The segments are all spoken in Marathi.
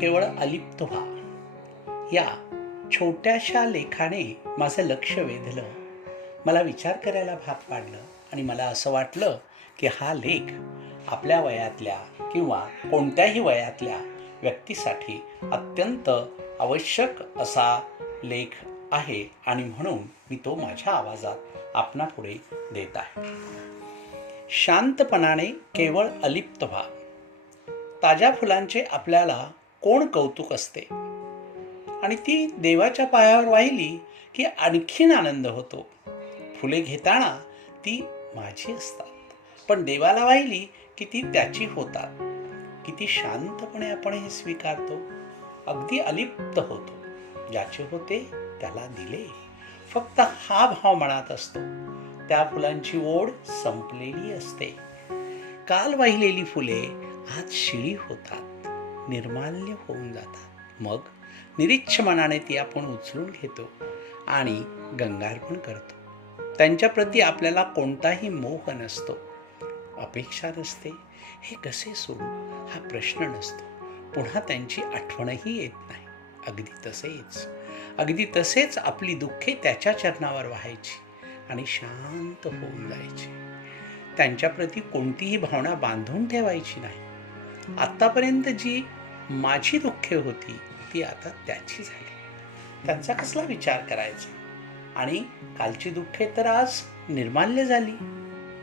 केवळ अलिप्त व्हा या छोट्याशा लेखाने माझं लक्ष वेधलं. मला विचार करायला भाग पाडलं आणि मला असं वाटलं की हा लेख आपल्या वयातल्या किंवा कोणत्याही वयातल्या व्यक्तीसाठी अत्यंत आवश्यक असा लेख आहे आणि म्हणून मी तो माझ्या आवाजात आपणापुढे देत आहे. शांतपणाने केवळ अलिप्त व्हा. ताज्या फुलांचे आपल्याला कोण कौतुक असते आणि ती देवाच्या पायावर वाहिली की आणखीन आनंद होतो. फुले घेताना ती माझी असतात, पण देवाला वाहिली की ती त्याची होतात. किती शांतपणे आपण हे स्वीकारतो, अगदी अलिप्त होतो. ज्याचे होते त्याला दिले, फक्त हा भाव मनात असतो. त्या फुलांची ओढ संपलेली असते. काल वाहिलेली फुले आज शिळी होतात, निर्माल्य होऊन जातात. मग निरीच्छ मनाने ती आपण उचलून घेतो आणि गंगार्पण करतो. त्यांच्याप्रती आपल्याला कोणताही मोह नसतो, अपेक्षा नसते. हे कसे सोडू हा प्रश्न नसतो. पुन्हा त्यांची आठवणही येत नाही. अगदी तसेच आपली दुःखे त्याच्या चरणावर व्हायची आणि शांत होऊन जायची. त्यांच्याप्रती कोणतीही भावना बांधून ठेवायची नाही. आत्तापर्यंत जी माझी दुःखे होती ती आता त्याची झाली. त्यांचा कसला विचार करायचा? आणि कालची दुःखे तर आज निर्माल्य झाली.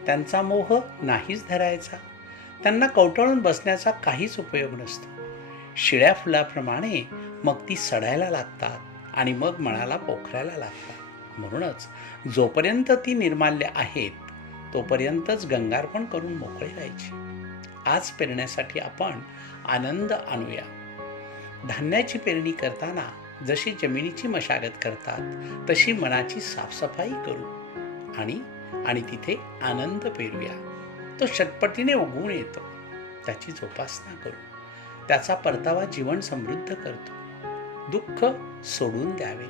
त्यांचा मोह नाहीच धरायचा. त्यांना कवटाळून बसण्याचा काहीच उपयोग नसतो. शिळ्या फुलाप्रमाणे मग ती सडायला लागतात आणि मग मनाला पोखरायला लागतात. म्हणूनच जोपर्यंत ती निर्माल्य आहेत तोपर्यंतच गंगार्पण करून मोकळे राहायचे. आज पेरण्यासाठी आपण आनंद आणूया. धान्याची पेरणी करताना जशी जमिनीची मशागत करतात तशी मनाची साफसफाई करू आणि तिथे आनंद पेरूया. तो षटपटीने उगवून येतो. त्याची जोपासना करू. त्याचा परतावा जीवन समृद्ध करतो. दुःख सोडून द्यावे,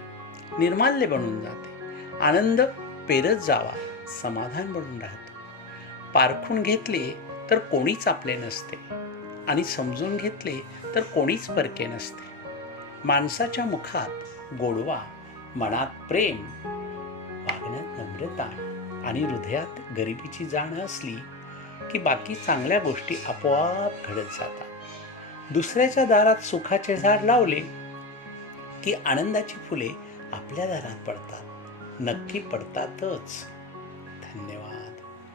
निर्माल्य बनून जाते. आनंद पेरत जावा, समाधान बनून राहतो. पारखून घेतले तर कोणीच आपले नसते आणि समजून घेतले तर कोणीच परके नसते. माणसाच्या मुखात गोडवा, मनात प्रेम, वागण्यात नम्रता आणि हृदयात गरिबीची जाण असली की बाकी चांगल्या गोष्टी आपोआप घडत जातात. दुसऱ्याच्या दारात सुखाचे झाड लावले की आनंदाची फुले आपल्या दारात पडतात. नक्की पडतातच. धन्यवाद.